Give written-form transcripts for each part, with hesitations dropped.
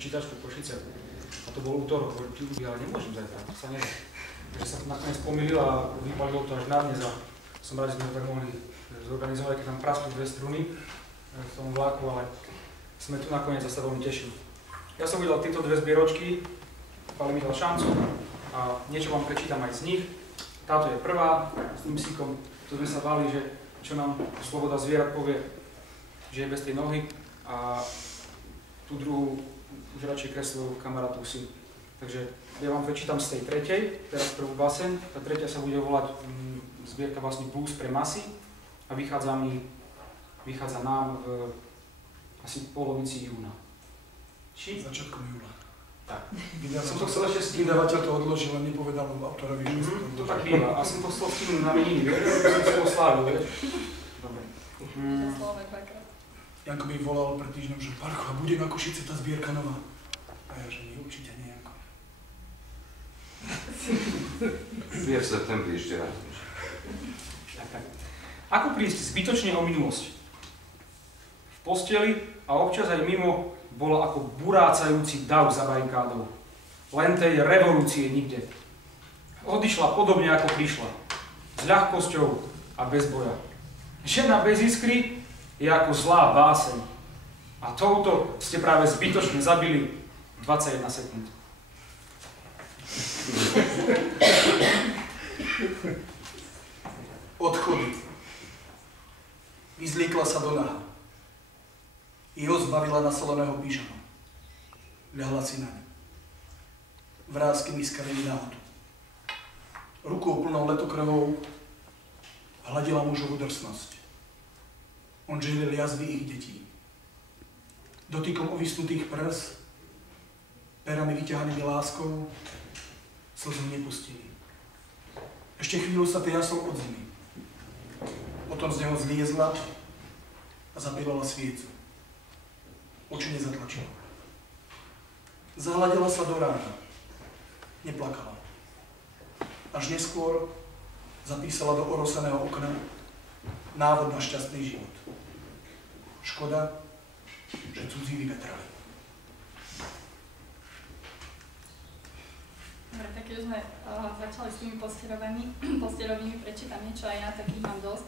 počítačku v Košice. A to bol útorok, ale nemôžem zajtra, to sa nedá. Takže sa nakoniec pomýlil a vypalilo to až na dnes a som rád, že sme to tak mohli zorganizovať, keď tam praskli 2 struny v tom vláku, ale sme tu nakoniec a sa veľmi teším. Ja som videl tieto 2 zbieročky, Pali mi dal šancu a niečo vám prečítam aj z nich. Táto je prvá, s tým psíkom, tu sme sa báli, že čo nám Sloboda zvierat povie, že je bez tej nohy a tú druhú už radšej kreslil kamarátov si. Takže ja vám prečítam z tej tretej, teraz prvú baseň. Tá tretia sa bude volať zbierka vlastne Blues pre masy a vychádza nám v asi polovici júna. Či? Začiatkom júla. Tak. Som to chcel ešte stihnúť. Vydavateľ to odložil, len nepovedal autorovi, že to tak býva. A som to chcel stihnúť na meniny, vieš? Som si to oslávil, vieš? Dobre. Janko mi volal pred týždňom, že Parcho, a bude na Košice tá zbierka nová. A ja, že nie, určite nie, Janko. Je v septembri ešte raz. Tak. Ako prísť zbytočne o minulosť? V posteli a občas aj mimo bola ako burácajúci dav za barikádou. Len tej revolúcie nikde. Odišla podobne ako prišla. S ľahkosťou a bez boja. Žena bez iskry je ako zlá báseň. A touto ste práve zbytočne zabili 21 sekúnd. Odchody. Vyzliekla sa do naha. Iho zbavila nasoleného pyžama. Ľahla si na ňu. Vrásky mi skalili náhodu. Rukou plnou letokrvou hladila mužovú drsnosť. On želil jazvy ich detí. Dotykom ovisnutých prs, perami vyťahanými láskou, slzu nepustili. Ešte chvíľu sa triasol od zimy. Potom z neho zliezla a zapílala sviecu. Oči nezatlačila. Zahľadila sa do rána. Neplakala. Až neskôr zapísala do oroseného okna návod na šťastný život. Škoda, že cudzí vyvetrali. Dobre, tak keď sme začali s tými postierovými, prečítam niečo, aj ja takých mám dosť.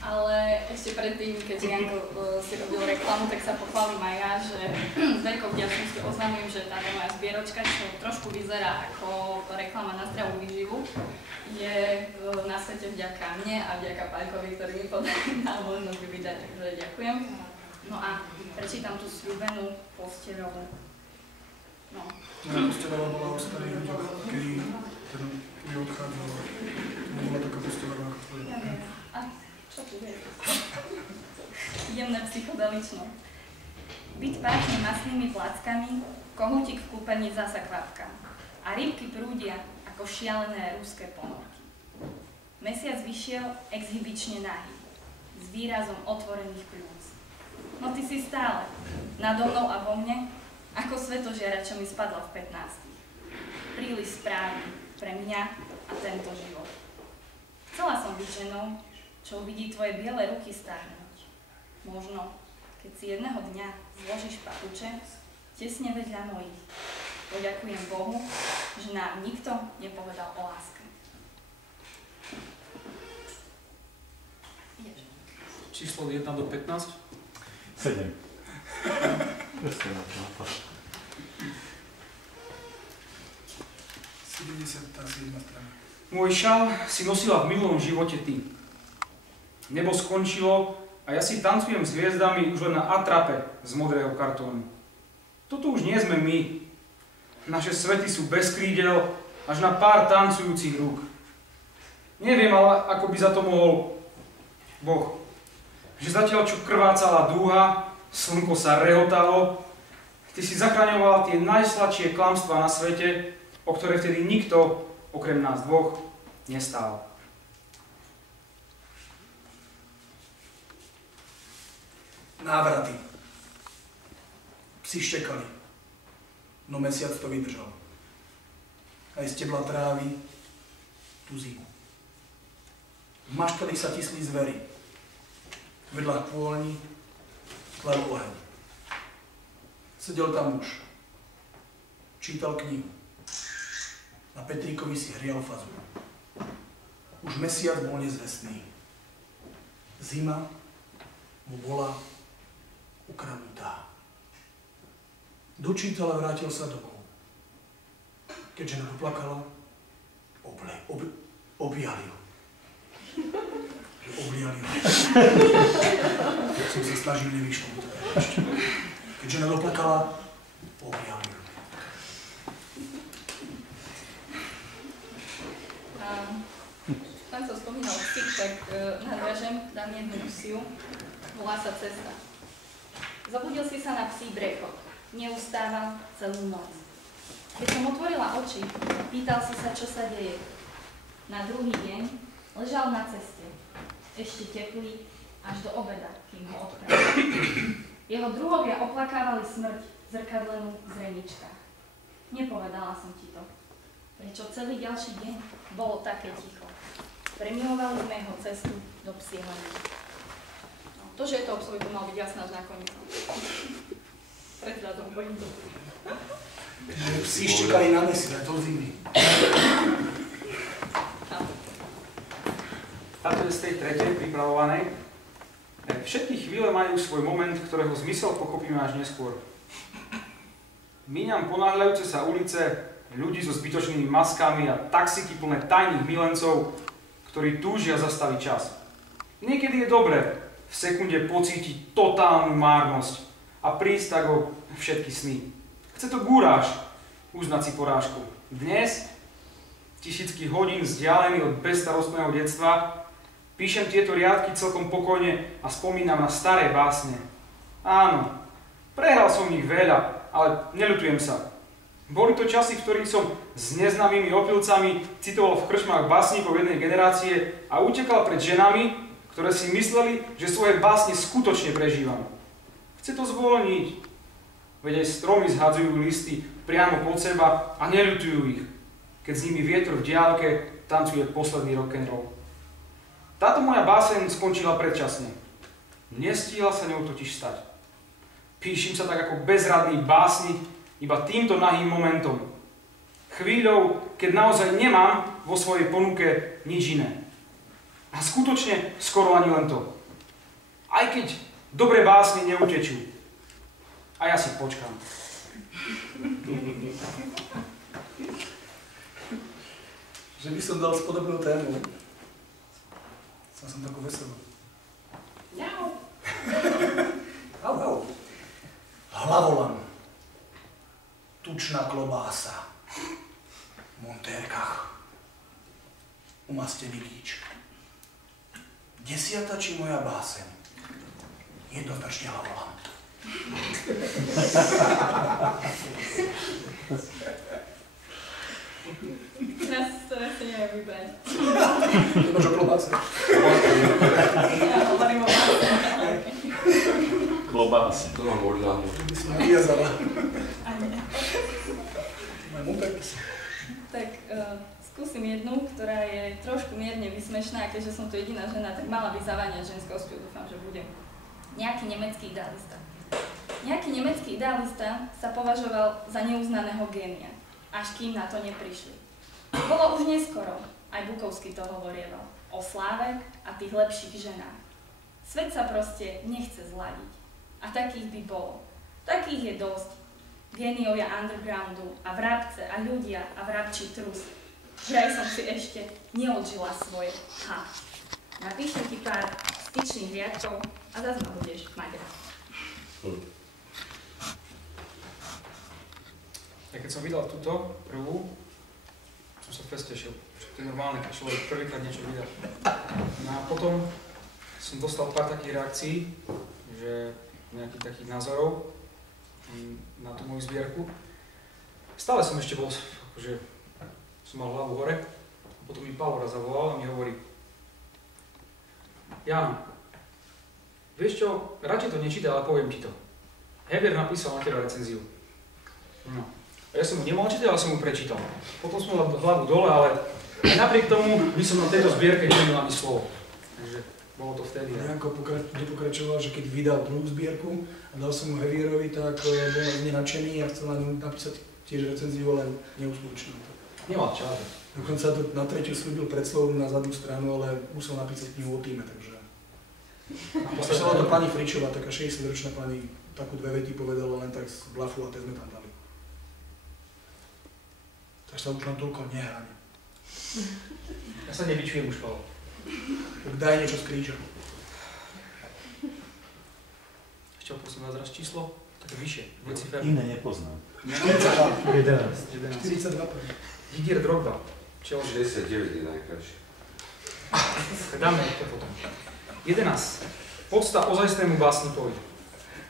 Ale ešte predtým, keď Janko si robil reklamu, tak sa pochválim aj ja, že s veľkou vďačnosťou oznamujem, že táto moja zbieročka, čo trošku vyzerá ako reklama na zdravú výživu, je na svete vďaka mne a vďaka Paľkovi, ktorý mi podaril na možnosť vydať, takže ďakujem. No a prečítam tú sľúbenú postieľovú. No. Postieľová bola o starých ľuďoch, kedy odchádzal. To bola taká postieľová ako tvoja. Ja viem. A čo tu je? Jemné psychodelično. Byť páčne masnými plackami, kohútik v kúpení zasa kvapka. A rybky prúdia ako šialené ruské ponorky. Mesiac vyšiel exhibične nahý, s výrazom otvorených pľúc. No ty si stále, nado mnou a vo mne, ako svetožiara, čo mi spadla v 15. Príliš správny pre mňa a tento život. Chcela som byť ženou, čo uvidí tvoje biele ruky starnúť. Možno, keď si jedného dňa zložíš papuče, tesne vedľa mojich. Poďakujem Bohu, že nám nikto nepovedal o láske. Číslo 1 do 15? 7. Presne na to. 77. strana. Môj šal si nosila v minulom živote ty. Nebo skončilo a ja si tancujem s hviezdami už len na atrape z modrého kartónu. Toto už nie sme my. Naše svety sú bez krídel až na pár tancujúcich rúk. Neviem, ale ako by za to mohol Boh. Že zatiaľ, čo krvácala dúha, slnko sa rehotalo, ty si zachraňovala tie najsladšie klamstvá na svete, o ktoré vtedy nikto, okrem nás dvoch, nestál. Návraty. Psi štekali, no mesiac to vydržal. Aj z tebla trávy tú zimu. V maštali sa tisli zvery. Vedľa pôlni tlel oheň. Sedel tam muž, Čítal knihu. Na Petríkovi si hrial fazu. Už mesiac bol nezvestný. Zima mu bola ukradnutá. Dočítal a vrátil sa domov. Keď žena doplakala, oblialil. Oblialil. Som sa snažil, nevyšlo. Keď žena doplakala, oblialil. Pán sa spomínal vtip, tak nadviažem, dám jednu psiu. Volá sa Cesta. Zobudil si sa na psí brechot. Neustával celú noc. Keď som otvorila oči, pýtal si sa, čo sa deje. Na druhý deň ležal na ceste. Ešte teplý, až do obeda, kým ho odpravil. Jeho druhovia oplakávali smrť zrkadlenú v zreničkách. Nepovedala som ti to. Prečo celý ďalší deň bolo také ticho. Premilovali sme jeho cestu do psieho neba. No, to, že je to obsluhy, to mal byť jasná až nakoniec. Predkladom, bojím to. Psi štekali na mesiac do zimy. Táto je z tej tretej pripravovanej. Všetky chvíle majú svoj moment, ktorého zmysel pochopíme až neskôr. Míňam ponáhľajúce sa ulice, ľudí so zbytočnými maskami a taxiky plné tajných milencov, ktorí túžia zastaviť čas. Niekedy je dobré v sekunde pocítiť totálnu márnosť a prísť tak o všetky sny. Chce to gúráš, uznať si porážku. Dnes, tisícky hodín vzdialený od bezstarostného detstva, píšem tieto riadky celkom pokojne a spomínam na staré básne. Áno, prehral som ich veľa, ale neľutujem sa. Boli to časy, v ktorých som s neznámymi opilcami citoval v krčmách básnikov jednej generácie a utekal pred ženami, ktoré si mysleli, že svoje básne skutočne prežívam. Chce to zvolniť. Veď aj stromy zhadzujú listy priamo pod seba a neľutujú ich, keď s nimi vietor v diaľke tancuje posledný rock'n'roll. Táto moja báseň skončila predčasne. Nestíhal sa ňou totiž stať. Píšim sa tak ako bezradný básnik iba týmto nahým momentom. Chvíľou, keď naozaj nemám vo svojej ponuke nič iné. A skutočne skoro ani len to. Aj keď dobré básne neutečú. A ja si počkám. Že by som dal spodobnú tému. Som takú veselú. Ňau. Au, au. Hlavolam. Tučná klobása. V montérkach. Umastený gíč. Desiata či moja báseň. Jednoznačne hlavolam. Teraz to asi neviem vybrať. To máš o klobáse. Ja hovorím o báse. Klobásy. To mám odľahnuť. To by si naviazala. Ani. Mám montérky. Tak skúsim jednu, ktorá je trošku mierne vysmešná, keďže som tu jediná žena, tak mala by zaváňať ženskosťou, dúfam, že budem. Nejaký nemecký idealista. Nejaký nemecký idealista sa považoval za neuznaného génia, až kým na to neprišli. Bolo už neskoro, aj Bukovský to hovorieval, o sláve a tých lepších ženách. Svet sa proste nechce zladiť. A takých by bolo. Takých je dosť. Géniovia undergroundu a vrabce a ľudia a vrabčí trus. Vraj som si ešte neodžila svoje. Ha. Napíšem ti pár styčných riadkov a zase ma budeš mať rád. Ja keď som vydal túto prvú, som sa fest tešil. To je normálne, keď človek prvýkrát niečo vydá. No a potom som dostal pár takých reakcií, že nejakých takých názorov na tú moju zbierku. Stále som ešte bol, akože som mal hlavu hore, a potom mi Pavol raz zavolal a mi hovorí: Jano, vieš čo, radšej to nečítaj, ale poviem ti to. Heber napísal na teba recenziu. No. A ja som mu nemal čítať, ale som mu prečítal. Potom som mal hlavu dole, ale napriek tomu by som na tejto zbierke nemal ani slovo. Takže bolo to vtedy. Janko pokračoval, že keď vydal druhú zbierku a dal som mu Hevierovi, tak bol z nej nadšený a chcel nám napísať tiež recenziu, len neuskutočnil to. Nemal čas. Dokonca to na tretiu slúbil pred slovom na zadnú stranu, ale musel napísať knihu o týme, takže... Písala to pani Fričová, taká 60-ročná pani, takú 2 vety povedala len tak z blafu a tie sme tam dali. Takže sa už len toľko nehráne. Ja sa nevyčujem už, Pavel. Tak daj niečo z kríža. Ešte prosím vás raz číslo, také vyššie, decifér. Iné nepoznám. 42. 11. 42. Didier Drogba. Chelsea. 69 je najkrajšie. Tak dáme to potom. 11. Podsta ozajstnému básnikovi.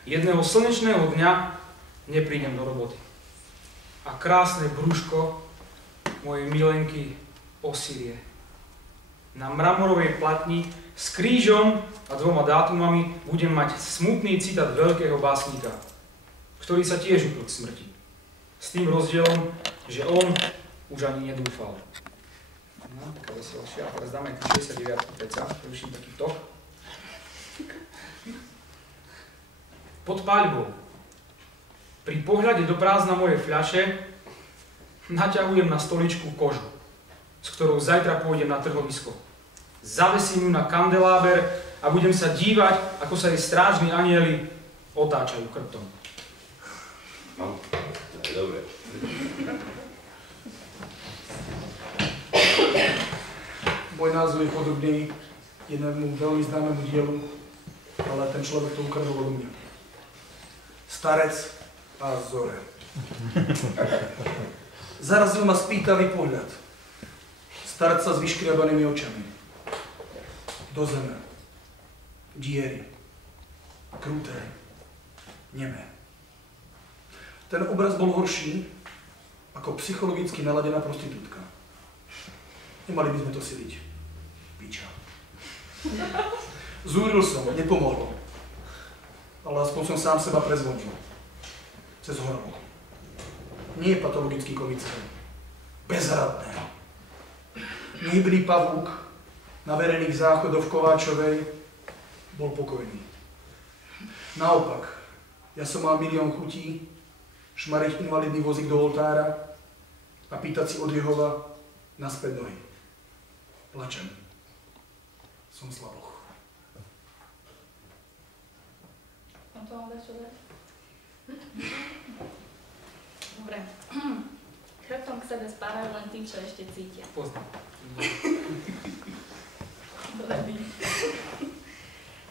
Jedného slnečného dňa neprídem do roboty. A krásne brúško mojej milenky Osírie. Na mramorovej platni s krížom a 2 dátumami budem mať smutný citát veľkého básnika, ktorý sa tiež upil k smrti. S tým rozdielom, že on už ani nedúfal. No, taká veselšia. A teraz dáme 69 peca, preruším taký tok. Pod paľbou. Pri pohľade do prázdna mojej fľaše naťahujem na stoličku kožu, s ktorou zajtra pôjdem na trhovisko. Zavesím ju na kandeláber a budem sa dívať, ako sa jej strážni anjeli otáčajú chrbtom. No, dobre. Môj názov je podobný jednému veľmi známemu dielu, ale ten človek to ukradol od mňa. Starec a zore. Zarazil ma spýtavý pohľad. Starca s vyškriabanými očami. Do zeme. Diery. Kruté. Nemé. Ten obraz bol horší ako psychologicky naladená prostitútka. Nemali by sme to siliť. Piča. Zúril som, nepomohlo. Ale aspoň som sám seba prezvonil. Cez horlo. Nie je patologický komický. Bezradné. Nehybný pavúk na verejných záchodoch v Kováčovej bol pokojný. Naopak, ja som mal milión chutí šmariť invalidný vozík do oltára a pýtať si od Jehova naspäť nohy. Plačem. Som slaboch. Mám to vám dať čo dať? Dobre. Chrbtom k sebe spávajú len tým, čo ešte cítia. Poznám. Dobre.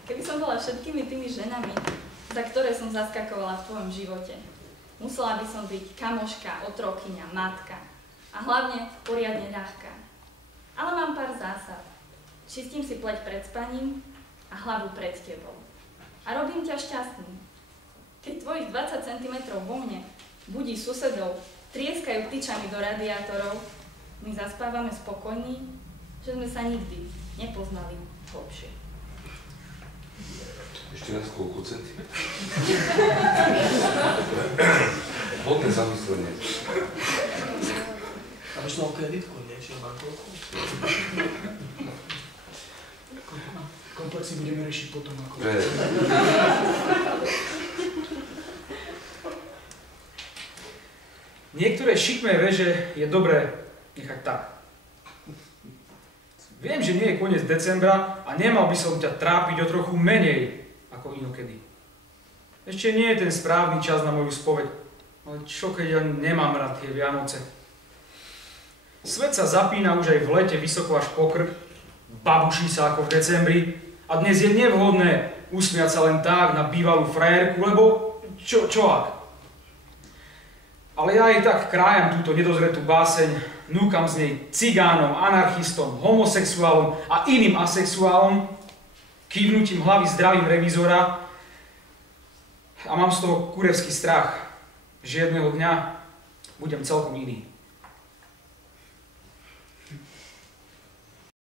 Keby som bola všetkými tými ženami, za ktoré som zaskakovala v tvojom živote, musela by som byť kamoška, otrokyňa, matka a hlavne poriadne ľahká. Ale mám pár zásad. Čistím si pleť pred spaním a hlavu pred tebou. A robím ťa šťastným. Keď tvojich 20 cm vo mne budí susedov, trieskajú tyčami do radiátorov, my zaspávame spokojní, že sme sa nikdy nepoznali hlbšie. Ešte raz koľko centimetrov? Hodné zamyslenie. A vyšlo kreditku, nie? Čiže bankovku? Komplexy budeme riešiť potom ako... Niektoré šikmé veže je dobré nechať tak. Viem, že nie je koniec decembra a nemal by som ťa trápiť o trochu menej ako inokedy. Ešte nie je ten správny čas na moju spoveď, ale čo keď ja nemám rád tie Vianoce. Svet sa zapína už aj v lete vysoko až po krk, babuší sa ako v decembri a dnes je nevhodné usmiať sa len tak na bývalú frajerku, lebo čo ak? Ale ja aj tak krájam túto nedozretú báseň, núkam z nej cigánom, anarchistom, homosexuálom a iným asexuálom, kývnutím hlavy zdravím revízora a mám z toho kurevský strach, že jedného dňa budem celkom iný.